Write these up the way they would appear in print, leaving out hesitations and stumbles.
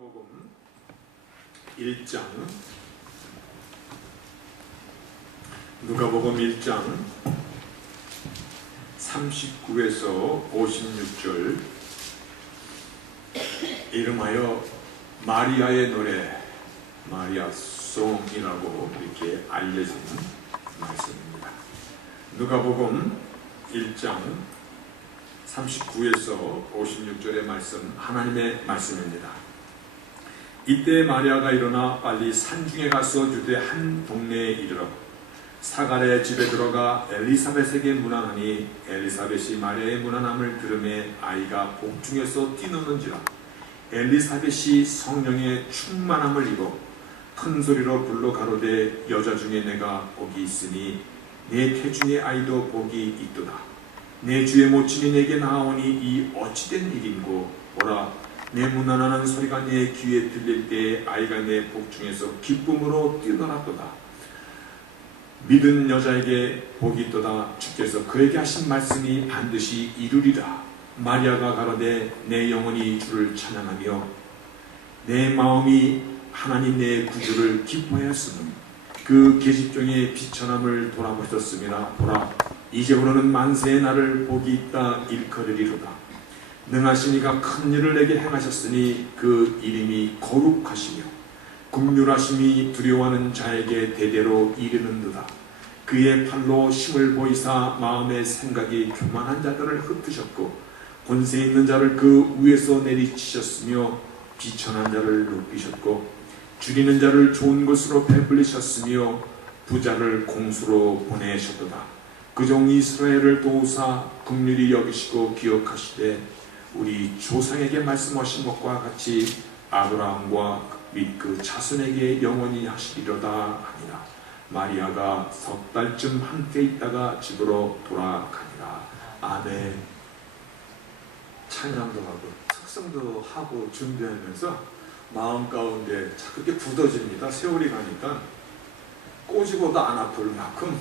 누가복음 1장 누가복음 1장 39에서 56절 이름하여 마리아의 노래 마리아 송이라고 이렇게 알려지는 말씀입니다. 누가복음 1장 39에서 56절의 말씀 하나님의 말씀입니다. 이때 마리아가 일어나 빨리 산중에 가서 유대 한 동네에 이르러 사갈의 집에 들어가 엘리사벳에게 문안하니 엘리사벳이 마리아의 문안함을 들음에 아이가 복중에서 뛰노는지라. 엘리사벳이 성령의 충만함을 입어 큰 소리로 불러 가로되 여자 중에 내가 복이 있으니 내 태중의 아이도 복이 있도다. 내 주의 모친이 내게 나아오니 이 어찌된 일인고 보라 내 문안하는 소리가 내 귀에 들릴 때에 아이가 내 복중에서 기쁨으로 뛰어나도다. 믿은 여자에게 복이 있도다. 주께서 그에게 하신 말씀이 반드시 이루리라. 마리아가 가로되 내 영혼이 주를 찬양하며 내 마음이 하나님 내 구주를 기뻐하였으니 그 계집종의 비천함을 돌아보셨음이라. 보라 이제부로는 만세의 날을 복이 있다 일컬으리로다. 능하신 이가 큰 일을 내게 행하셨으니 그 이름이 거룩하시며 긍휼하심이 두려워하는 자에게 대대로 이르는도다. 그의 팔로 힘을 보이사 마음의 생각이 교만한 자들을 흩으셨고 권세 있는 자를 그 위에서 내리치셨으며 비천한 자를 높이셨고 줄이는 자를 좋은 것으로 베풀리셨으며 부자를 공수로 보내셨도다. 그종 이스라엘을 도우사 긍휼히 여기시고 기억하시되 우리 조상에게 말씀하신 것과 같이 아브라함과 및 그 자손에게 영원히 하시리로다 하니라. 마리아가 석 달쯤 함께 있다가 집으로 돌아가니라. 아멘. 찬양도 하고 특성도 하고 준비하면서 마음 가운데 자꾸 이렇게 굳어집니다. 세월이 가니까 꼬집어도 안 아플 만큼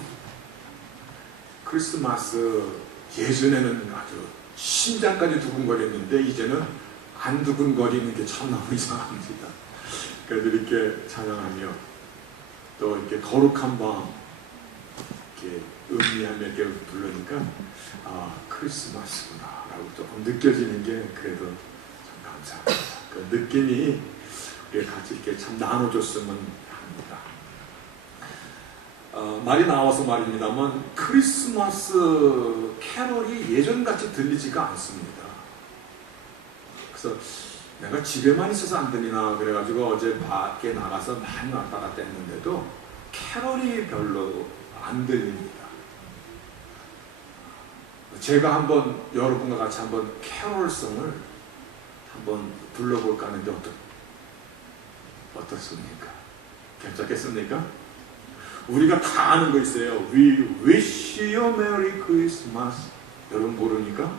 크리스마스 예전에는 아주 심장까지 두근거렸는데 이제는 안 두근거리는 게 참 너무 이상합니다. 그래도 이렇게 찬양하며 또 이렇게 거룩한 마음 이렇게 음미하며 이렇게 부르니까 아 크리스마스구나 라고 조금 느껴지는 게 그래도 참 감사합니다. 그 느낌이 우리 같이 이렇게 참 나눠줬으면 합니다. 말이 나와서 말입니다만 크리스마스 캐롤이 예전같이 들리지가 않습니다. 그래서 내가 집에만 있어서 안 들리나 그래가지고 어제 밖에 나가서 많이 왔다 갔다 했는데도 캐롤이 별로 안 들립니다. 제가 한번 여러분과 같이 한번 캐롤송을 한번 불러볼까 하는데 어떻습니까? 괜찮겠습니까? 우리가 다 아는 거 있어요. We wish you a Merry Christmas. 여러분 모르니까?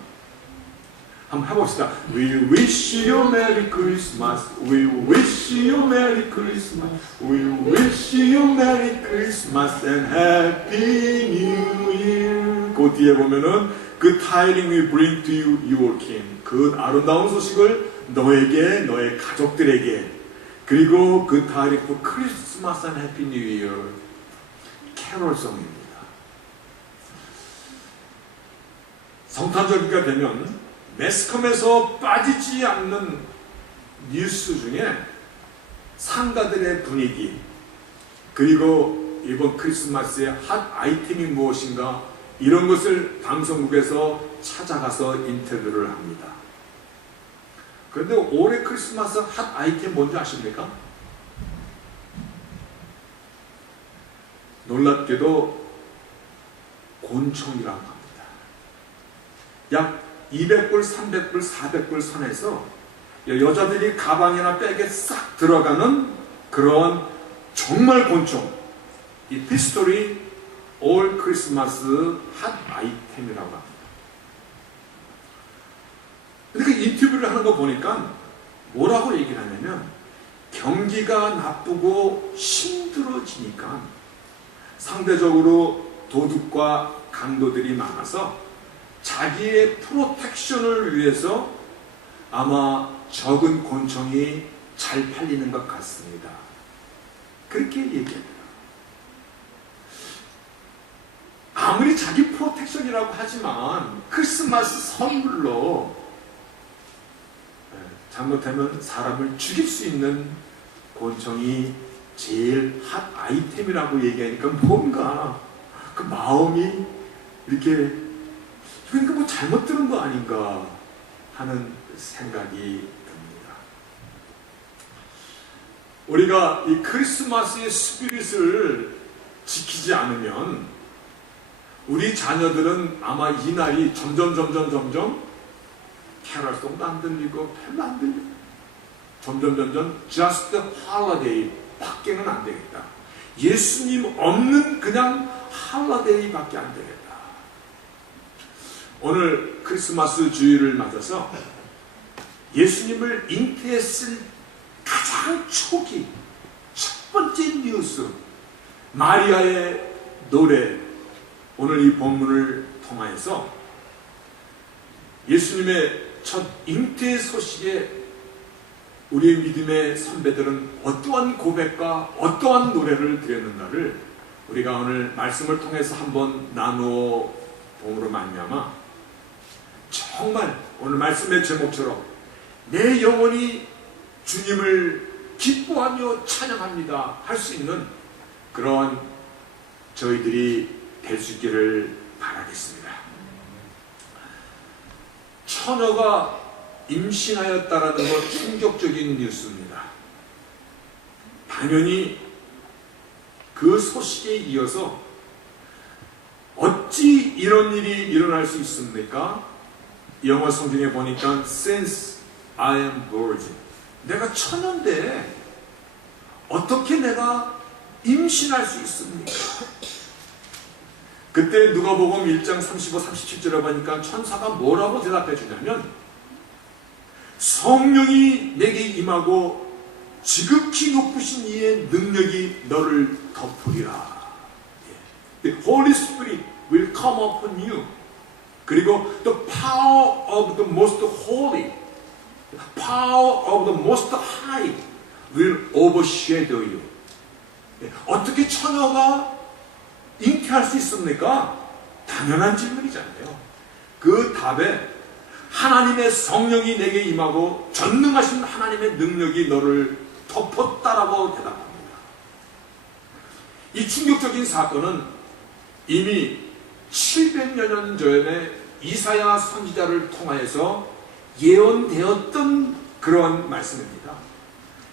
한번 해봅시다. We wish you a Merry Christmas. We wish you a Merry Christmas. We wish you a Merry Christmas and Happy New Year. 그 뒤에 보면은 그 tiding we bring to you, your King. 그 아름다운 소식을 너에게, 너의 가족들에게. 그리고 그 tiding for Christmas and Happy New Year. 캐롤송입니다. 성탄절기가 되면 매스컴에서 빠지지 않는 뉴스 중에 상가들의 분위기 그리고 이번 크리스마스의 핫 아이템이 무엇인가 이런 것을 방송국에서 찾아가서 인터뷰를 합니다. 그런데 올해 크리스마스 핫 아이템 뭔지 아십니까? 놀랍게도 곤충이라고 합니다. 약 200불, 300불, 400불 선에서 여자들이 가방이나 백에 싹 들어가는 그런 정말 곤충 이 피스토리 올 크리스마스 핫 아이템이라고 합니다. 그러니까 인터뷰를 하는 거 보니까 뭐라고 얘기를 하냐면 경기가 나쁘고 힘들어지니까 상대적으로 도둑과 강도들이 많아서 자기의 프로텍션을 위해서 아마 적은 곤충이 잘 팔리는 것 같습니다. 그렇게 얘기합니다. 아무리 자기 프로텍션이라고 하지만 크리스마스 선물로 잘못하면 사람을 죽일 수 있는 권총이 제일 핫 아이템이라고 얘기하니까 뭔가 그 마음이 이렇게 이거 뭐 잘못 들은 거 아닌가 하는 생각이 듭니다. 우리가 이 크리스마스의 스피릿을 지키지 않으면 우리 자녀들은 아마 이 날이 점점 캐럴송도 안 들리고 별로 안 들리고 점점 just holiday 밖에는 안 되겠다. 예수님 없는 그냥 holiday 밖에 안 되겠다. 오늘 크리스마스 주일을 맞아서 예수님을 잉태했을 가장 초기 첫 번째 뉴스 마리아의 노래, 오늘 이 본문을 통하여서 예수님의 첫 잉태 소식에 우리의 믿음의 선배들은 어떠한 고백과 어떠한 노래를 드렸는가를 우리가 오늘 말씀을 통해서 한번 나누어 봄으로 말미암아 정말 오늘 말씀의 제목처럼 내 영혼이 주님을 기뻐하며 찬양합니다 할 수 있는 그런 저희들이 될 수 있기를 바라겠습니다. 처녀가 임신하였다라는 건 충격적인 뉴스입니다. 당연히 그 소식에 이어서 어찌 이런 일이 일어날 수 있습니까? 영어 성경에 보니까 Since I am virgin, 내가 처녀인데 어떻게 내가 임신할 수 있습니까? 그때 누가복음 1장 35, 37절에 보니까 천사가 뭐라고 대답해 주냐면 성령이 내게 임하고 지극히 높으신 이의 능력이 너를 덮으리라. The Holy Spirit will come upon you. 그리고 the power of the most holy, the power of the most high will overshadow you. 어떻게 처녀가 잉태할 수 있습니까? 당연한 질문이잖아요. 그 답에 하나님의 성령이 내게 임하고 전능하신 하나님의 능력이 너를 덮었다라고 대답합니다. 이 충격적인 사건은 이미 700여 년 전에 이사야 선지자를 통하여서 예언되었던 그런 말씀입니다.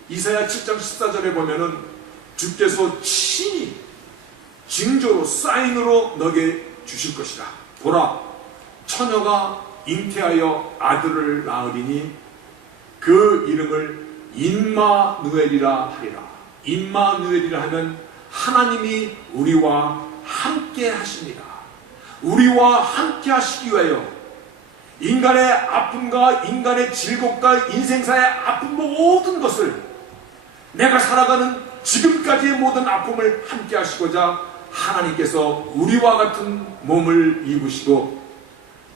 이사야 7장 14절에 보면은 주께서 친히 징조로 사인으로 너에게 주실 것이다. 보라, 처녀가 잉태하여 아들을 낳으리니 그 이름을 임마누엘이라 하리라. 임마누엘이라 하면 하나님이 우리와 함께 하십니다. 우리와 함께 하시기 위하여 인간의 아픔과 인간의 즐겁과 인생사의 아픈 모든 것을 내가 살아가는 지금까지의 모든 아픔을 함께 하시고자 하나님께서 우리와 같은 몸을 입으시고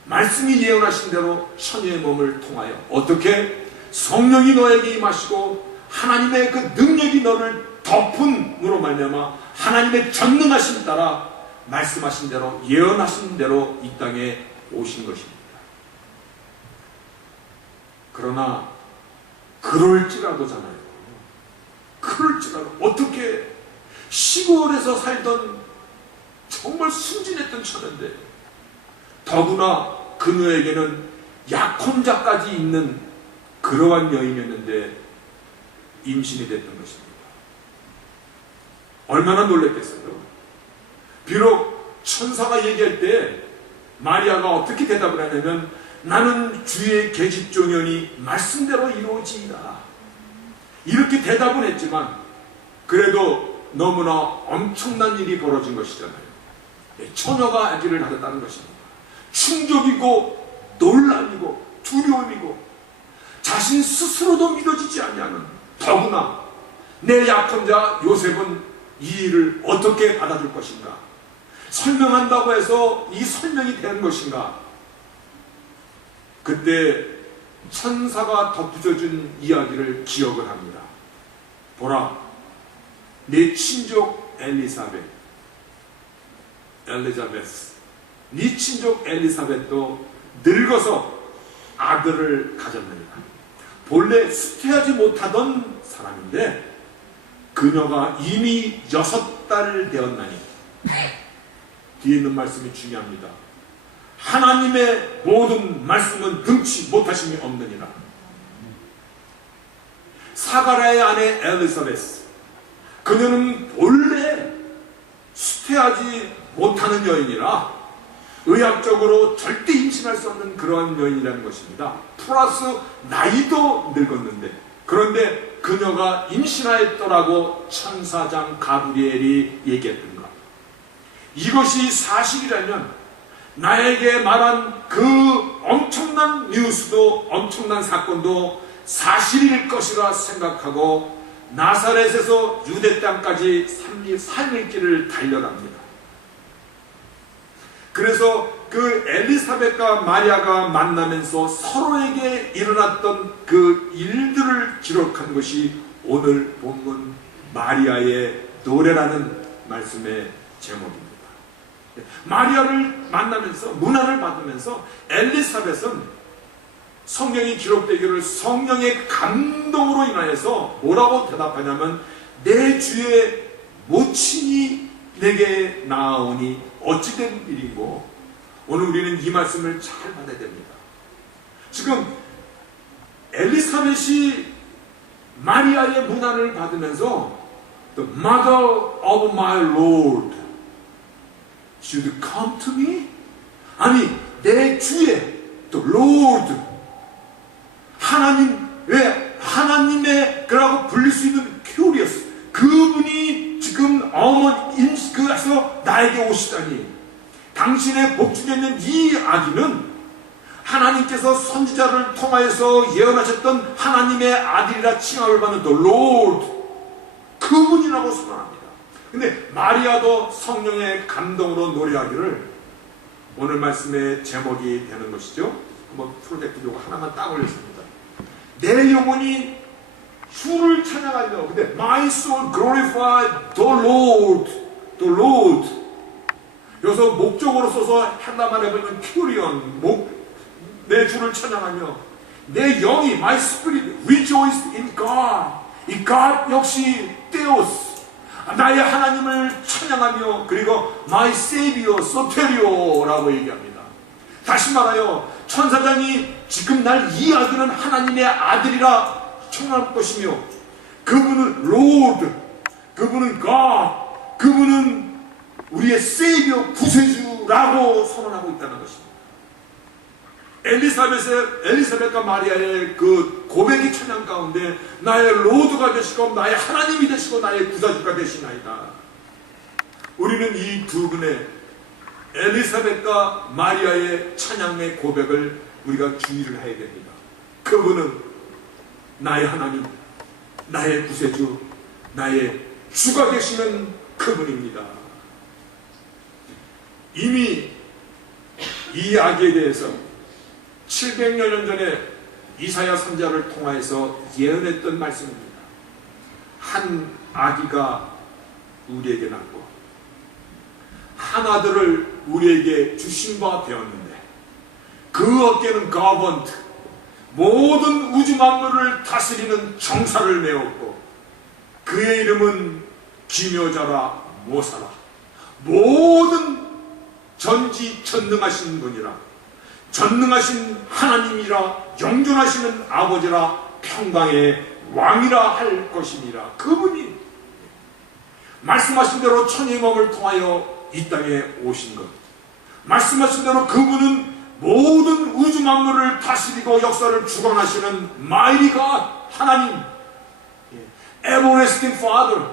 말씀이 예언하신 대로 처녀의 몸을 통하여 어떻게 성령이 너에게 임하시고 하나님의 그 능력이 너를 덮음으로 말미암아 하나님의 전능하심 따라 말씀하신 대로 예언하신 대로 이 땅에 오신 것입니다. 그러나 그럴지라도잖아요. 그럴지라도 어떻게 시골에서 살던 정말 순진했던 처녀인데 더구나 그녀에게는 약혼자까지 있는 그러한 여인이었는데 임신이 됐던 것입니다. 얼마나 놀랐겠어요. 비록 천사가 얘기할 때 마리아가 어떻게 대답을 하냐면 나는 주의 계집종이니 말씀대로 이루어지이다. 이렇게 대답은 했지만 그래도 너무나 엄청난 일이 벌어진 것이잖아요. 처녀가 아기를 낳았다는 것입니다. 충격이고 논란이고 두려움이고 자신 스스로도 믿어지지 아니하는 더구나 내 약혼자 요셉은 이 일을 어떻게 받아줄 것인가? 설명한다고 해서 이 설명이 되는 것인가? 그때 천사가 덧붙여준 이야기를 기억을 합니다. 보라, 내 친족 엘리자베스, 네 친족 엘리사벳도 늙어서 아들을 가졌느니라. 본래 수태하지 못하던 사람인데 그녀가 이미 6달 되었나니. 뒤에 있는 말씀이 중요합니다. 하나님의 모든 말씀은 등치 못하심이 없느니라. 사가랴의 아내 엘리사베스, 그녀는 본래 수태하지 못하는 여인이라 의학적으로 절대 임신할 수 없는 그러한 여인이라는 것입니다. 플러스 나이도 늙었는데, 그런데 그녀가 임신하였더라고 천사장 가브리엘이 얘기했던 것. 이것이 사실이라면 나에게 말한 그 엄청난 뉴스도, 엄청난 사건도 사실일 것이라 생각하고 나사렛에서 유대 땅까지 3일 길을 달려갑니다. 그래서 그 엘리사벳과 마리아가 만나면서 서로에게 일어났던 그 일들을 기록한 것이 오늘 본문 마리아의 노래라는 말씀의 제목입니다. 마리아를 만나면서, 문안을 받으면서 엘리사벳은 성경이 기록되기를 성령의 감동으로 인하여서 뭐라고 대답하냐면, 내 주의 모친이 내게 나아오니 어찌된 일인고. 오늘 우리는 이 말씀을 잘 받아야 됩니다. 지금 엘리사벳이 마리아의 문안을 받으면서 The mother of my Lord should come to me? 아니, 내 주의 The Lord, 하나님, 왜 하나님의 그라고 불릴 수 있는 curious, 그분이 지금 어머니 그래서 나에게 오시다니, 당신의 복중에 있는 이 아기는 하나님께서 선지자를 통하여서 예언하셨던 하나님의 아들이라 칭함을 받는 The Lord, 그분이라고 선언합니다. 근데 마리아도 성령의 감동으로 노래하기를 오늘 말씀의 제목이 되는 것이죠. 한번 프로젝트 요거 하나만 딱 올렸습니다. 내 영혼이 주를 찬양하며, 근데 My soul glorify the Lord, the Lord. 여기서 목적으로 써서 헬라말에 보면 큐리온, 내 주를 찬양하며, 내 영이 My spirit rejoice in God. 이 God 역시 Theos, 나의 하나님을 찬양하며, 그리고 My Savior, 소테리오라고 얘기합니다. 다시 말하여 천사장이 지금 날 이 아들은 하나님의 아들이라 청할 것이며, 그분은 Lord, 그분은 God, 그분은 우리의 Savior, 구세주라고 선언하고 있다는 것입니다. 엘리사벳과 마리아의 그 고백의 찬양 가운데 나의 로드가 되시고 나의 하나님이 되시고 나의 구세주가 되시나이다. 우리는 이 두 분의 엘리사벳과 마리아의 찬양의 고백을 우리가 주의를 해야 됩니다. 그분은 나의 하나님, 나의 구세주, 나의 주가 되시는 그분입니다. 이미 이 아기에 대해서 700여 년 전에 이사야 선지자를 통하여서 예언했던 말씀입니다. 한 아기가 우리에게 낳고 한 아들을 우리에게 주신 바 되었는데, 그 어깨는 가번트, 모든 우주 만물을 다스리는 정사를 메웠고, 그의 이름은 기묘자라 모사라, 모든 전지전능하신 분이라, 전능하신 하나님이라, 영존하시는 아버지라, 평강의 왕이라 할 것이니라. 그분이 말씀하신 대로 천의 몸을 통하여 이 땅에 오신 것, 말씀하신 대로 그분은 모든 우주 만물을 다스리고 역사를 주관하시는 Mighty God, 하나님, Everlasting Father,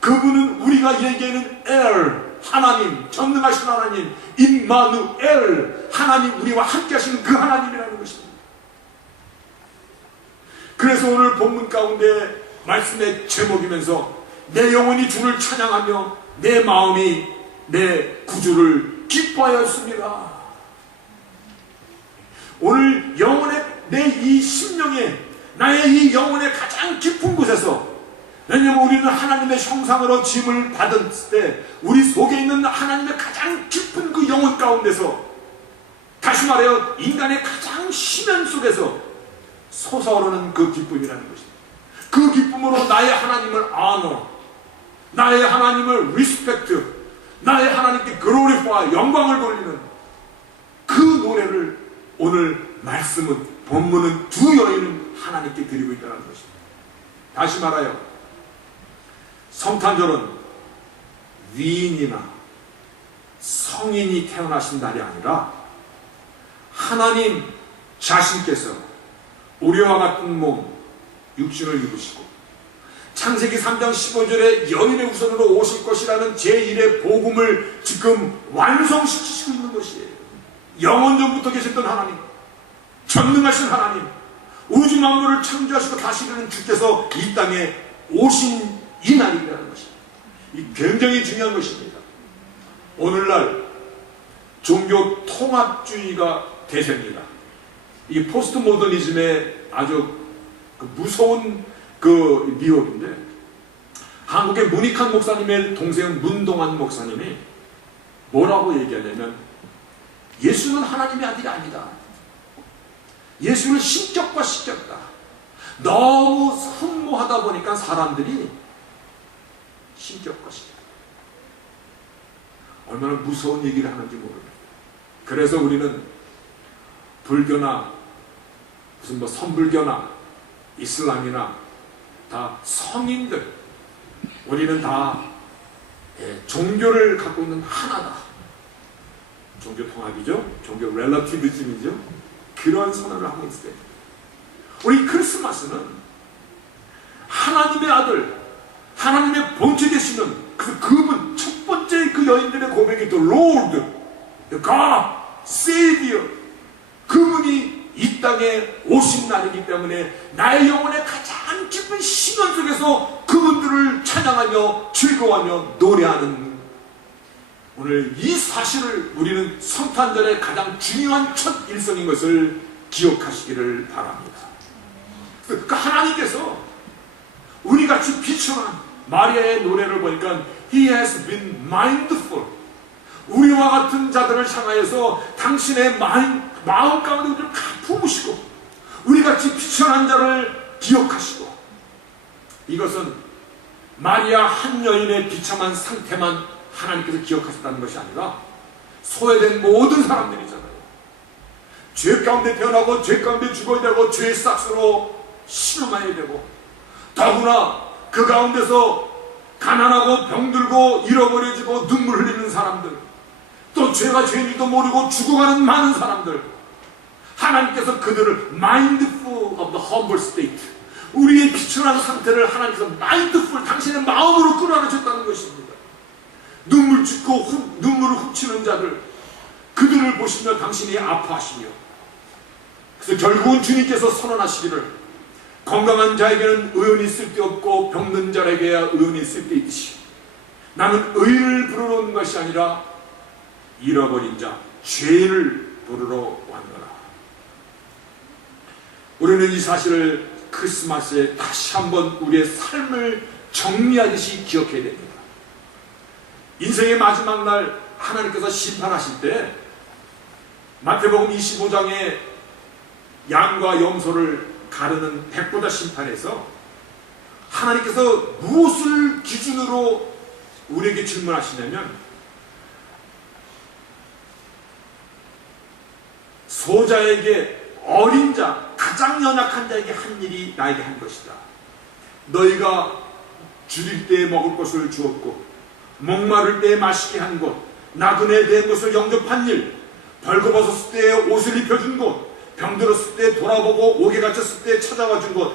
그분은 우리가 얘기하는 El, 하나님, 전능하신 하나님, 임마누엘, 하나님, 우리와 함께 하시는 그 하나님이라는 것입니다. 그래서 오늘 본문 가운데 말씀의 제목이면서 내 영혼이 주를 찬양하며 내 마음이 내 구주를 기뻐하였습니다. 오늘 내 내 이 심령에, 나의 이 영혼의 가장 깊은 곳에서, 왜냐하면 우리는 하나님의 형상으로 지음을 받았을 때 우리 속에 있는 하나님의 가장 깊은 그 영혼 가운데서, 다시 말해요, 인간의 가장 심연 속에서 솟아오르는 그 기쁨이라는 것입니다. 그 기쁨으로 나의 하나님을 honor, 나의 하나님을 respect, 나의 하나님께 glorify, 영광을 돌리는 그 노래를 오늘 말씀은, 본문은 두 여인은 하나님께 드리고 있다는 것입니다. 다시 말하여 성탄절은 위인이나 성인이 태어나신 날이 아니라 하나님 자신께서 우리와 같은 몸, 육신을 입으시고 창세기 3장 15절에 여인의 후손으로 오실 것이라는 제1의 복음을 지금 완성시키시고 있는 것이에요. 영원전부터 계셨던 하나님, 전능하신 하나님, 우주 만물을 창조하시고 다스리는 주께서 이 땅에 오신 이 날이라는 것입니다. 이 굉장히 중요한 것입니다. 오늘날 종교 통합주의가 대세입니다. 이 포스트 모더니즘의 아주 무서운 그 미혹인데, 한국의 문익환 목사님의 동생 문동환 목사님이 뭐라고 얘기하냐면, 예수는 하나님의 아들이 아니다. 예수는 신격과 신격다. 너무 흠모하다 보니까 사람들이 신격과 신격, 얼마나 무서운 얘기를 하는지 모릅니다. 그래서 우리는 불교나 무슨 뭐 선불교나 이슬람이나 다 성인들, 우리는 다 종교를 갖고 있는 하나다. 종교 통합이죠. 종교 렐러티비즘이죠. 그런 선언을 하고 있어요. 우리 크리스마스는 하나님의 아들, 하나님의 본체 되시는 그분, 첫 번째 그 여인들의 고백이 또 Lord, God, Savior, 그분이 이 땅에 오신 날이기 때문에 나의 영혼의 가장 깊은 신원 속에서 그분들을 찬양하며 즐거워하며 노래하는, 오늘 이 사실을 우리는 성탄절의 가장 중요한 첫 일성인 것을 기억하시기를 바랍니다. 그러니까 하나님께서 우리같이 비천한 마리아의 노래를 보니까 He has been mindful, 우리와 같은 자들을 향하여서 당신의 마음 가운데 우리를 품으시고 우리같이 비천한 자를 기억하시고, 이것은 마리아 한 여인의 비참한 상태만 하나님께서 기억하셨다는 것이 아니라 소외된 모든 사람들이잖아요. 죄 가운데 태어나고 죄 가운데 죽어야 되고 죄의 싹스로 신음해야 되고, 더구나 그 가운데서 가난하고 병들고 잃어버려지고 눈물 흘리는 사람들, 또 죄가 죄인지도 모르고 죽어가는 많은 사람들, 하나님께서 그들을 mindful of the humble state, 우리의 비천한 상태를 하나님께서 mindful, 당신의 마음으로 끌어안으셨다는 것입니다. 눈물 짓고 눈물을 훔치는 자들, 그들을 보시며 당신이 아파하시며, 그래서 결국은 주님께서 선언하시기를 건강한 자에게는 의원이 쓸데없고 병든 자에게야 의원이 쓸데있듯이 나는 의를 부르러 온 것이 아니라 잃어버린 자, 죄를 부르러 왔노라. 우리는 이 사실을 크리스마스에 다시 한번 우리의 삶을 정리하듯이 기억해야 됩니다. 인생의 마지막 날 하나님께서 심판하실 때 마태복음 25장에 양과 염소를 가르는 백보자 심판에서 하나님께서 무엇을 기준으로 우리에게 질문하시냐면, 소자에게, 어린 자, 가장 연약한 자에게 한 일이 나에게 한 것이다. 너희가 줄일 때에 먹을 것을 주었고 목마를 때에 마시게 한 것, 나그네에 대한 것을 영접한 일, 벌거벗었을 때에 옷을 입혀준 것, 병들었을 때 돌아보고 옥에 갇혔을 때 찾아와 준 것,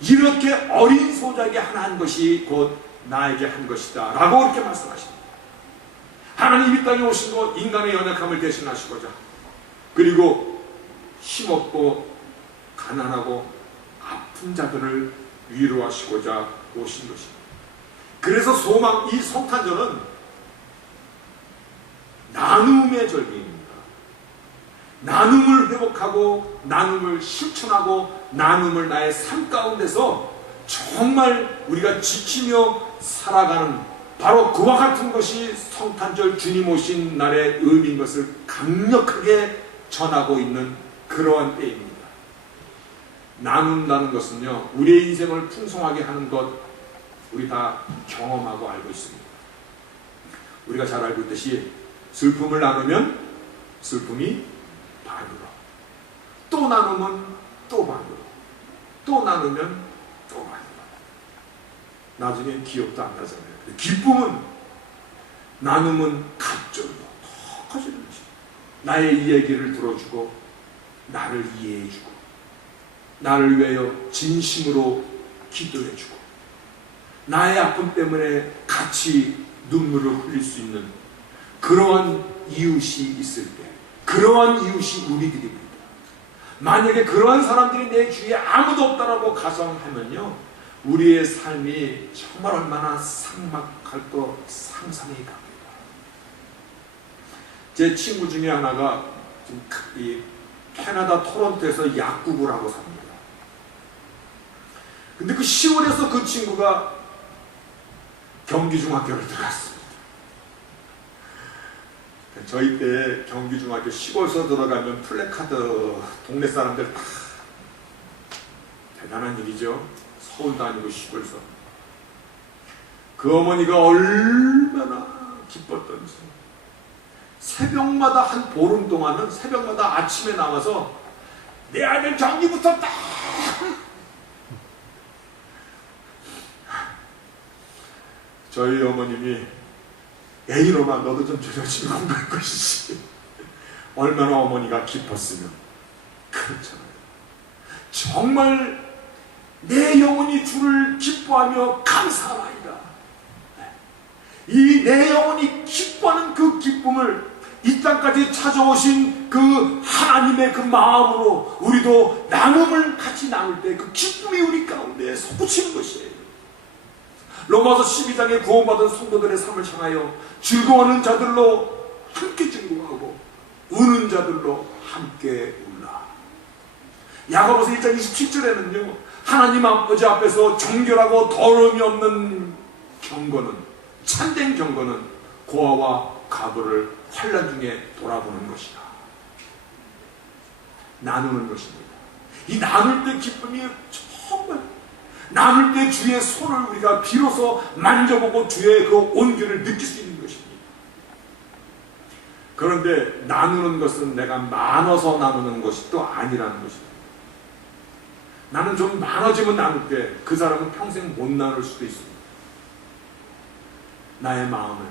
이렇게 어린 소자에게 하나 한 것이 곧 나에게 한 것이다 라고 그렇게 말씀하십니다. 하나님 이 땅에 오신 것, 인간의 연약함을 대신하시고자, 그리고 힘없고 가난하고 아픈 자들을 위로하시고자 오신 것입니다. 그래서 소망, 이 성탄절은 나눔의 절기입니다. 나눔을 회복하고 나눔을 실천하고 나눔을 나의 삶 가운데서 정말 우리가 지키며 살아가는 바로 그와 같은 것이 성탄절 주님 오신 날의 의미인 것을 강력하게 전하고 있는 그러한 때입니다. 나눈다는 것은요, 우리의 인생을 풍성하게 하는 것 우리 다 경험하고 알고 있습니다. 우리가 잘 알고 있듯이 슬픔을 나누면 슬픔이 반으로, 또 나누면 또 반으로, 또 나누면 또 반으로. 나중엔 기억도 안 나잖아요. 기쁨은 나누면 갑절로 더 커지는 것입니다. 나의 이야기를 들어주고 나를 이해해주고 나를 위하여 진심으로 기도해주고 나의 아픔 때문에 같이 눈물을 흘릴 수 있는 그러한 이웃이 있을 때, 그러한 이웃이 우리들입니다. 만약에 그러한 사람들이 내 주위에 아무도 없다라고 가정하면요, 우리의 삶이 정말 얼마나 삭막할 거 상상이 갑니다. 제 친구 중에 하나가 지금 이 캐나다 토론토에서 약국을 하고 삽니다. 근데 그 10월에서 그 친구가 경기중학교를 들어갔습니다. 저희 때 경기중학교 시골서 들어가면 플래카드 동네 사람들 다 대단한 일이죠. 서울도 아니고 시골서. 그 어머니가 얼마나 기뻤던지 새벽마다 한 보름 동안은 새벽마다 아침에 나와서 내 아들 경기 붙었다. 저희 어머님이 에이로마 너도 좀 열심히 공부할 것이지. 얼마나 어머니가 기뻤으면. 그렇잖아요. 정말 내 영혼이 주를 기뻐하며 감사하나이다. 이 내 영혼이 기뻐하는 그 기쁨을 이 땅까지 찾아오신 그 하나님의 그 마음으로 우리도 나눔을 같이 나눌 때 그 기쁨이 우리 가운데 솟구치는 것이에요. 로마서 12장에 구원받은 성도들의 삶을 향하여 즐거워하는 자들로 함께 즐거워하고 우는 자들로 함께 울라. 야고보서 1장 27절에는요, 하나님 아버지 앞에서 정결하고 더러움이 없는 경건은, 참된 경건은 고아와 과부를 환난 중에 돌아보는 것이다. 나누는 것입니다. 이 나눌 때 기쁨이 정말, 나눌 때 주의 손을 우리가 비로소 만져보고 주의 그 온기를 느낄 수 있는 것입니다. 그런데 나누는 것은 내가 많아서 나누는 것이 또 아니라는 것입니다. 나는 좀 많아지면 나눌게. 그 사람은 평생 못 나눌 수도 있습니다. 나의 마음을,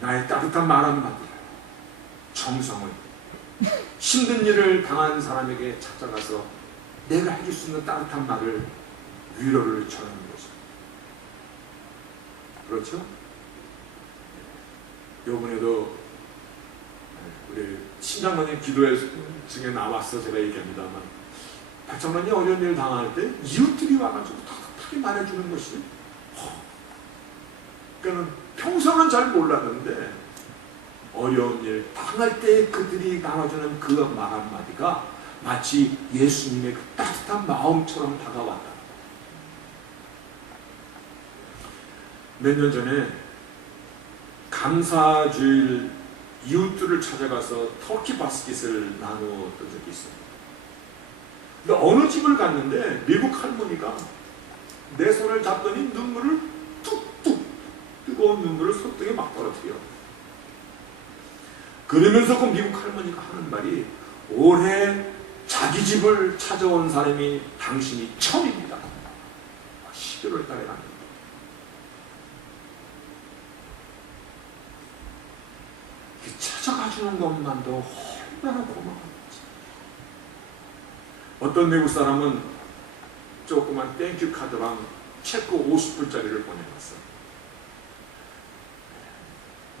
나의 따뜻한 말 한마디, 정성을, 힘든 일을 당한 사람에게 찾아가서 내가 해줄 수 있는 따뜻한 말을, 위로를 전하는 것입니다. 그렇죠? 요번에도 우리 신장로님 기도회 중에 나왔어. 제가 얘기합니다만, 백성만이 어려운 일을 당할 때 이웃들이 와가지고 따뜻하게 말해주는 것이, 그러니까 평소는 잘 몰랐는데 어려운 일 당할 때 그들이 나눠주는 그 말 한마디가 마치 예수님의 그 따뜻한 마음처럼 다가왔다. 몇 년 전에 감사주일 이웃들을 찾아가서 터키 바스켓을 나누었던 적이 있습니다. 근데 어느 집을 갔는데 미국 할머니가 내 손을 잡더니 눈물을 뚝뚝, 뜨거운 눈물을 손등에 막 떨어뜨려. 그러면서 그 미국 할머니가 하는 말이, 올해 자기 집을 찾아온 사람이 당신이 처음입니다. 11월 달에 갑니다. 찾아가주는 것만도 얼마나 고마운지. 어떤 외국 사람은 조그만 땡큐 카드랑 체크 50불짜리를 보내왔어.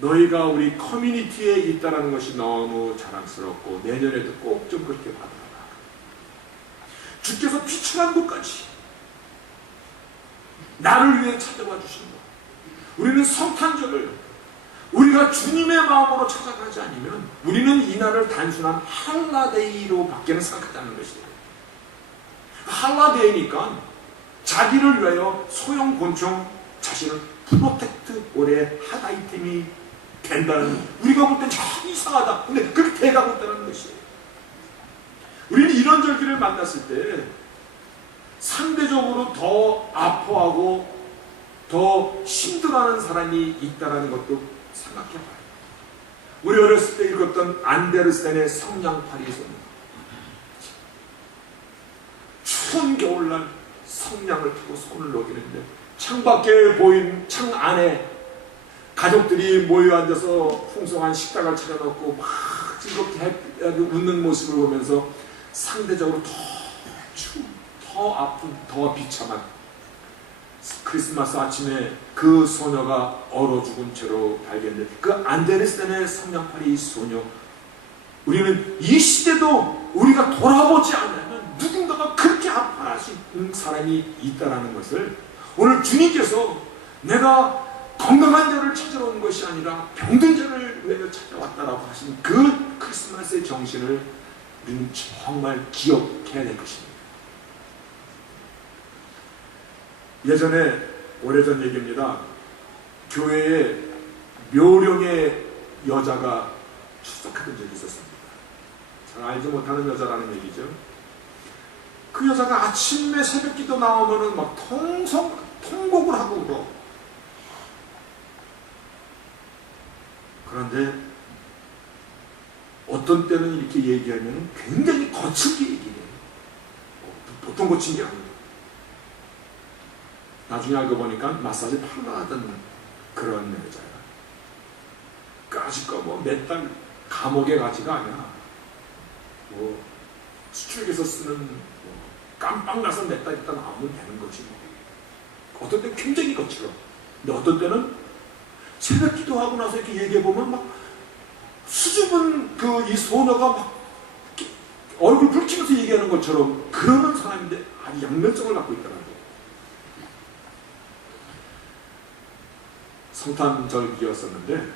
너희가 우리 커뮤니티에 있다는 것이 너무 자랑스럽고 내년에도 꼭 좀 그렇게 받아라. 주께서 비천한 곳까지 나를 위해 찾아와 주신 것. 우리는 성탄절을 우리가 주님의 마음으로 찾아가지 않으면 우리는 이날을 단순한 할라데이로 밖에는 생각하지 않는 것이에요. 할라데이니까 자기를 위하여 소형 곤충 자신을 프로텍트 오래 한 아이템이 된다는, 우리가 볼 땐 참 이상하다. 근데 그렇게 돼가고 있다는 것이에요. 우리는 이런 절기를 만났을 때 상대적으로 더 아파하고 더 힘들어하는 사람이 있다는 것도 생각해봐요. 우리 어렸을 때 읽었던 안데르센의 성냥팔이에서는 추운 겨울날 성냥을 펴고 손을 녹이는데 창밖에 보인 창 안에 가족들이 모여 앉아서 풍성한 식탁을 차려놓고 막 즐겁게 웃는 모습을 보면서 상대적으로 더 추운, 더 아픈, 더 비참한 크리스마스 아침에 그 소녀가 얼어 죽은 채로 발견된 그 안데르센의 성냥팔이 소녀, 우리는 이 시대도 우리가 돌아보지 않으면 누군가가 그렇게 아파하신 사람이 있다는 것을 오늘 주님께서 내가 건강한 자를 찾으러 온 것이 아니라 병든 자를 위하여 찾아왔다라고 하신 그 크리스마스의 정신을 우리는 정말 기억해야 될 것입니다. 예전에 오래전 얘기입니다. 교회에 묘령의 여자가 출석하던 적이 있었습니다. 잘 알지 못하는 여자라는 얘기죠. 그 여자가 아침에 새벽기도 나오면은 막 통곡을 하고 울어. 그런데 어떤 때는 이렇게 얘기하면 굉장히 거칠게 얘기해요. 보통 거친 게 아니에요. 나중에 알고 보니까 마사지 팔러 하던 그런 여자야. 까짓거 뭐 몇 달 감옥에 가지가 아니야. 뭐 수출에서 쓰는 뭐 깜빡 나서 몇 달 있다 나오면 되는 거지. 어떤 때는 굉장히 거칠어. 근데 어떤 때는 새벽 기도하고 나서 이렇게 얘기해보면 막 수줍은 그 이 소녀가 막 얼굴 붉히면서 얘기하는 것처럼 그러는 사람인데 아주 양면성을 갖고 있더라고요. 성탄절기였었는데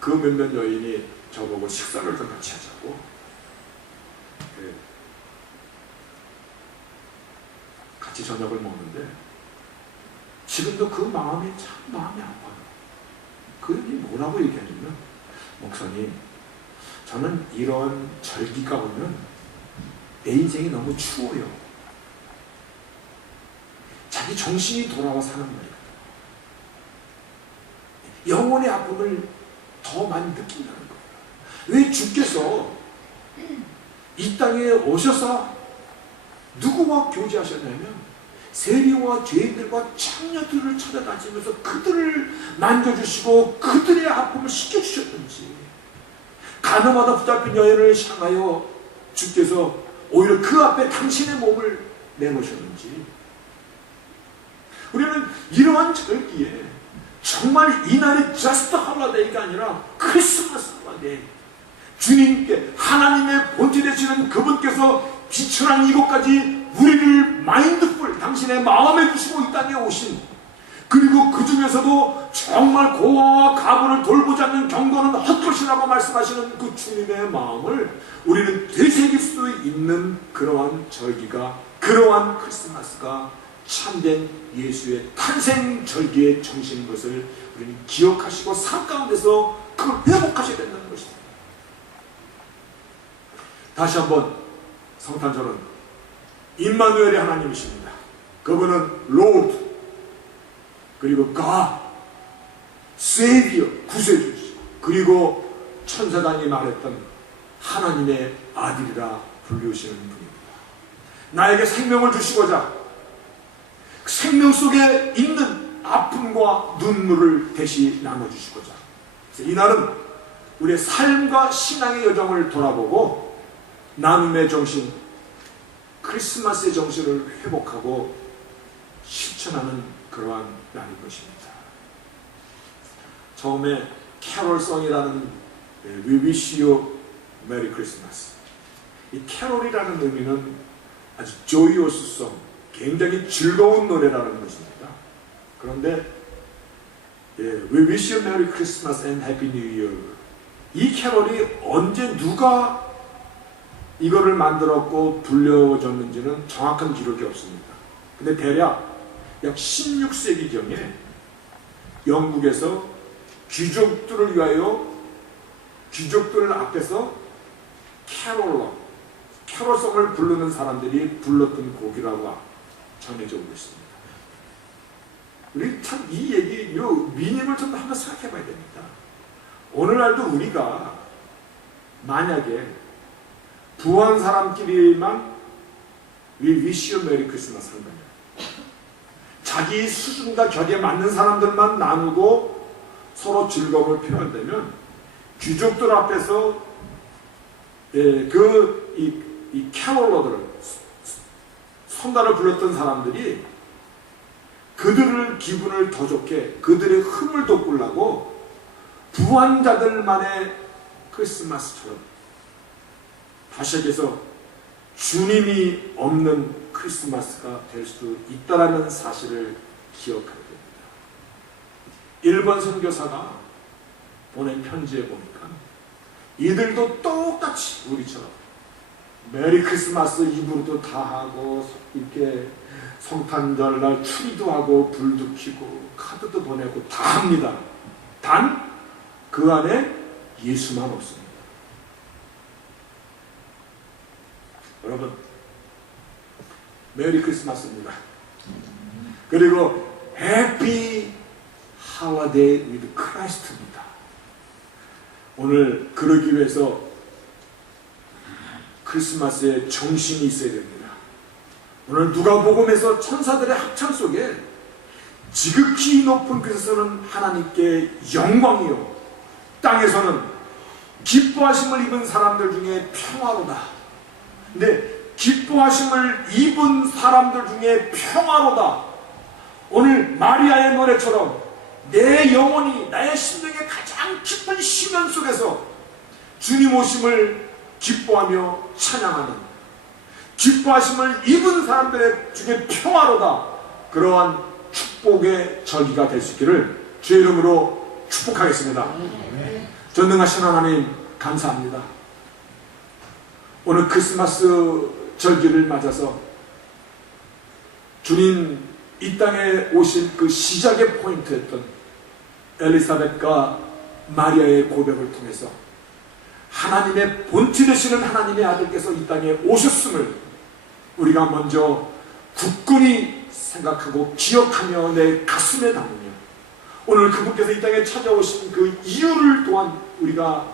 그 몇몇 여인이 저보고 식사를 좀 같이 하자고 같이 저녁을 먹는데 지금도 그 마음이 참 마음이 아파요. 그분이 뭐라고 얘기하냐면, 목사님, 저는 이런 절기가 오면 내 인생이 너무 추워요. 자기 정신이 돌아와 사는 거예요. 영혼의 아픔을 더 많이 느낀다는 거예요. 왜 주께서 이 땅에 오셔서 누구와 교제하셨냐면 세리와 죄인들과 창녀들을 찾아다니면서 그들을 만져주시고 그들의 아픔을 씻겨주셨든지, 가늠하다 붙잡힌 여인을 향하여 주께서 오히려 그 앞에 당신의 몸을 내놓으셨는지, 우리는 이러한 절기에 정말 이날이 just holiday가 아니라 크리스마스 holiday, 주님께 하나님의 본체 되시는 그분께서 비천한 이곳까지 우리를 마인드풀, 당신의 마음에 두시고 이 땅에 오신, 그리고 그 중에서도 정말 고아와 가부를 돌보지 않는 경건은 헛것이라고 말씀하시는 그 주님의 마음을 우리는 되새길 수 있는 그러한 절기가, 그러한 크리스마스가 참된 예수의 탄생 절기의 정신인 것을 우리는 기억하시고 삶 가운데서 그걸 회복하셔야 된다는 것입니다. 다시 한번, 성탄절은 임마누엘의 하나님이십니다. 그분은 Lord, 그리고 God, Savior, 구세주시고, 그리고 천사단이 말했던 하나님의 아들이라 불리우시는 분입니다. 나에게 생명을 주시고자 생명 속에 있는 아픔과 눈물을 대신 나눠주시고자, 그래서 이날은 우리의 삶과 신앙의 여정을 돌아보고 나눔의 정신, 크리스마스의 정신을 회복하고 실천하는 그러한 날인 것입니다. 처음에 캐롤송이라는 We wish you Merry Christmas, 이 캐롤이라는 의미는 아주 joyous song, 굉장히 즐거운 노래라는 것입니다. 그런데 We wish you Merry Christmas and Happy New Year. 이 캐럴이 언제 누가 이거를 만들었고 불려졌는지는 정확한 기록이 없습니다. 근데 대략 약 16세기경에 영국에서 귀족들을 위하여 귀족들 앞에서 캐롤송을 부르는 사람들이 불렀던 곡이라고 전해져 오고 있습니다. 우리 참 이 얘기, 이 미님을 좀 한번 생각해 봐야 됩니다. 오늘날도 우리가 만약에 부한 사람끼리만 We wish you Merry Christmas 한다면, 자기 수준과 격에 맞는 사람들만 나누고 서로 즐거움을 표현한다면, 귀족들 앞에서 이 캐롤러들을, 성가를 불렀던 사람들이 그들을 기분을 더 좋게, 그들의 흥을 돋구려고 부한 자들만의 크리스마스처럼, 다시 얘기해서 주님이 없는 크리스마스가 될 수 있다는 사실을 기억하게 됩니다. 일본 선교사가 보낸 편지에 보니까 이들도 똑같이 우리처럼 메리 크리스마스 이브도 다 하고, 이렇게 성탄절날 추리도 하고 불도 켜고 카드도 보내고 다 합니다. 단 그 안에 예수만 없습니다. 여러분, 메리 크리스마스입니다. 그리고 해피 할리데이 위드 크라이스트입니다. 오늘 그러기 위해서 크리스마스에 정신이 있어야 됩니다. 오늘 누가복음에서 천사들의 합창 속에 지극히 높은 곳에서는 하나님께 영광이요, 땅에서는 기뻐하심을 입은 사람들 중에 평화로다. 근데 기뻐하심을 입은 사람들 중에 평화로다. 오늘 마리아의 노래처럼 내 영혼이 나의 심령의 가장 깊은 시면 속에서 주님 오심을 기뻐하며 찬양하는, 기뻐하심을 입은 사람들 중에 평화로다. 그러한 축복의 절기가 될 수 있기를 주의 이름으로 축복하겠습니다. 전능하신 하나님, 감사합니다. 오늘 크리스마스 절기를 맞아서 주님 이 땅에 오신 그 시작의 포인트였던 엘리사벳과 마리아의 고백을 통해서 하나님의 본체 되시는 하나님의 아들께서 이 땅에 오셨음을 우리가 먼저 굳건히 생각하고 기억하며 내 가슴에 담으며, 오늘 그분께서 이 땅에 찾아오신 그 이유를 또한 우리가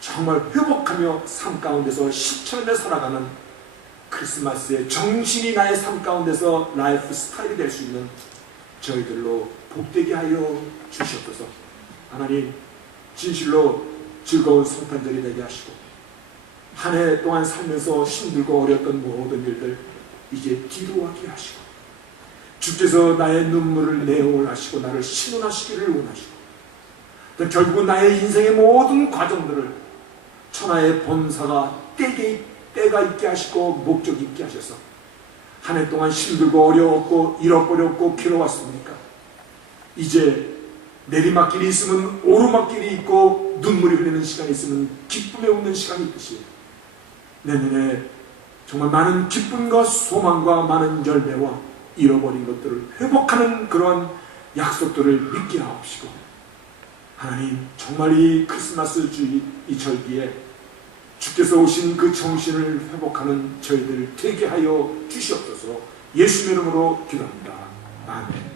정말 회복하며 삶 가운데서 실천해 살아가는 크리스마스의 정신이 나의 삶 가운데서 라이프 스타일이 될 수 있는 저희들로 복되게 하여 주시옵소서. 하나님, 진실로 즐거운 성탄절이 되게 하시고, 한 해 동안 살면서 힘들고 어려웠던 모든 일들 이제 뒤로 하게 하시고, 주께서 나의 눈물을 내어올하시고 나를 신원하시기를 원하시고, 또 결국은 나의 인생의 모든 과정들을 천하의 본사가 때가 있게 하시고 목적이 있게 하셔서 한 해 동안 힘들고 어려웠고 잃어버렸고 괴로웠습니까? 이제 내리막길이 있으면 오르막길이 있고 눈물이 흘리는 시간이 있으면 기쁨에 웃는 시간이 있듯이 내년에 정말 많은 기쁨과 소망과 많은 열매와 잃어버린 것들을 회복하는 그러한 약속들을 믿게 하옵시고, 하나님, 정말 이 크리스마스 주의 이 절기에 주께서 오신 그 정신을 회복하는 저희들 되게 하여 주시옵소서. 예수의 이름으로 기도합니다. 아멘.